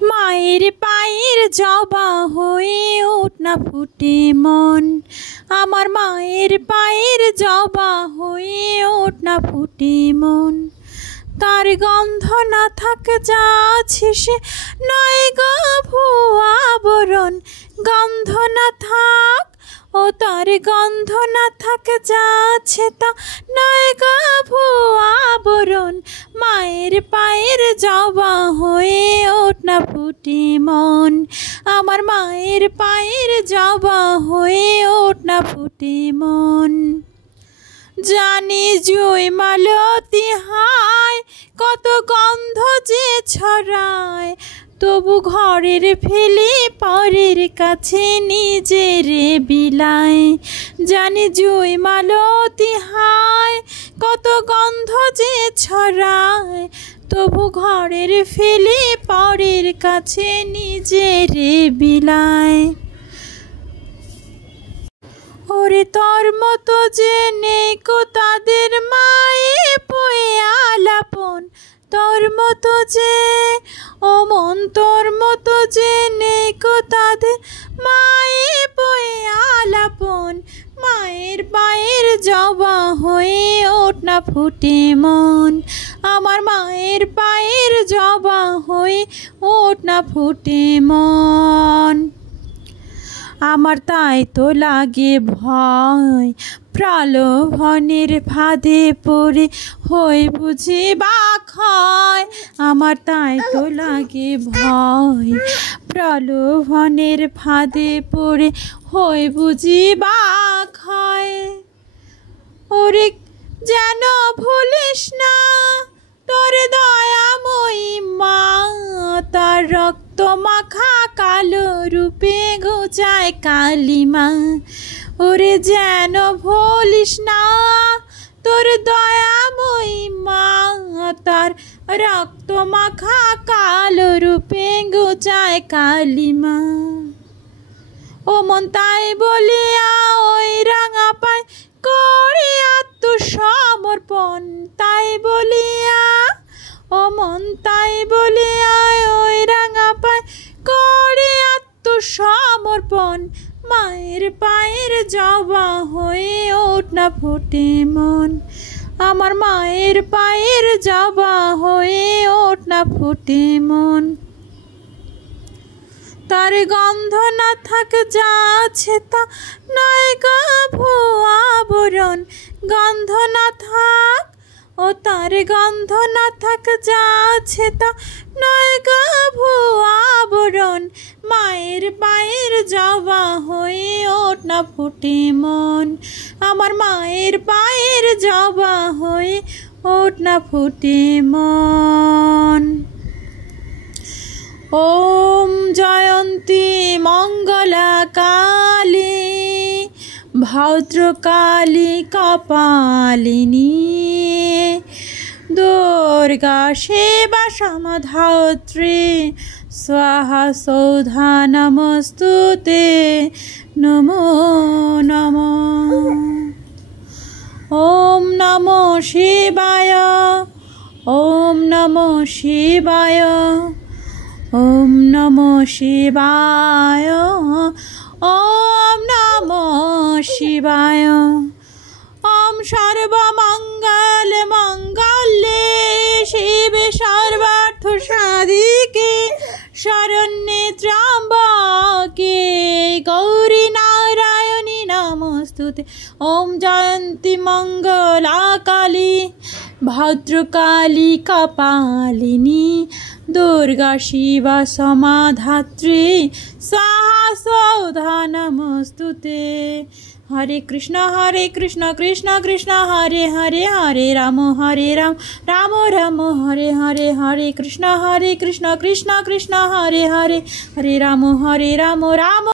মায়ের পায়ের জবা হয়ে ওঠ না ফুটে মন, আমার মায়ের পায়ের জবা হয়ে ওঠ না ফুটে মন। তার গন্ধ না থাক যা আছে সে নয় গো ভুয়া আবরণ, গন্ধ না থাক ও তার গন্ধ না থাক যা আছে তা নয় গো ভুয়া আবরণ। মায়ের পায়ের জবা হয়ে ওঠ না ফুটে মন, আমার মায়ের পায়ের জবা হয়ে ওঠ না ফুটে মন। জানি জুই মালতী হায় কত গন্ধ যে ছড়ায়, তবু ঘরের ফেলে পরের কাছে নিজের বিলায়। জানি জুই মালতী হায় কত গন্ধ যে ছড়ায়, তবু ঘরের ফেলে পরের কাছে নিজের বিলায়। ওরে তোর মতো যে নেই কো তাদের মায়ে পয়ে আলাপন, তোর মতো যে ও মন তোর মতো যে নেই কো তাদের মায়ে পয়ে আলাপন। মায়ের পায়ের জবা হয়ে ওঠ না ফুটে মন, আমার মায়ের পায়ের জবা হয়ে ওঠ না ফুটে মন। আমার তাই তো লাগে ভয় প্রলোভনের ফাঁদে পড়ে হই বুঝি বা ক্ষয়। আমার তাই তো লাগে ভয় প্রলোভনের ফাঁদে পড়ে হই বুঝি বা ক্ষয়। ওরে যেন ভুলিস না তোর দয়াময়ী মা, তার রক্ত মাখা কালো রূপে ঘুচায় কালিমা। ওরে যেন ভুলিস না তোর দয়াময়ী মা, তার রক্ত মাখা কালো রূপে ঘুচায় কালিমা। ও মন তাই বলিয়া ওই রাঙা পায় করি আত্মসমর্পণ, তাই বলিয়া ও মন তাই বলিয়া ওই রাঙা পায় করি আত্মসমর্পণ। মায়ের পায়ের জবা হয়ে ওঠ না ফুটে মন, আমার মায়ের পায়ের জবা হয়ে ওঠ না ফুটে মন। তার গন্ধ না থাক যা আছে তা নয় গো ভুয়া আবরণ, গন্ধ না থাক ও তার গন্ধ না থাক যা আছে তা নয় গো ভুয়া আবরণ। মায়ের পায়ের জবা হয়ে ওঠ না ফুটে মন, আমার মায়ের পায়ের জবা হয়ে ওঠ না ফুটে মন। ওম জয়ন্তী মঙ্গলা কালী ভদ্রকালী কপালিনী, দুর্গা শিবা সমাধাত্রী স্বাহা সৌধা নমস্তুতে নমো নমঃ। ওম নমো শিবায়, ওম নমো শিবায়, ওম নমো শিবায়, ওম নমো শিবায়। ওম সর্বমঙ্গল মঙ্গলে শিবে সর্বার্থ সাধিকে শরণ্যে ত্র্যম্বকে গৌরী নারায়ণী নমস্তুতে। ওম জয়ন্তী মঙ্গলা কালী ভদ্রকালী কপালিনী, দুর্গা শিবা সমাধাত্রী স্বাহা সৌধা নমস্তুতে। হরে কৃষ্ণ কৃষ্ণ কৃষ্ণ হরে হরে, হরে রাম রাম রাম হরে হরে। হরে কৃষ্ণ কৃষ্ণ কৃষ্ণ কৃষ্ণ হরে হরে, হরে রাম রাম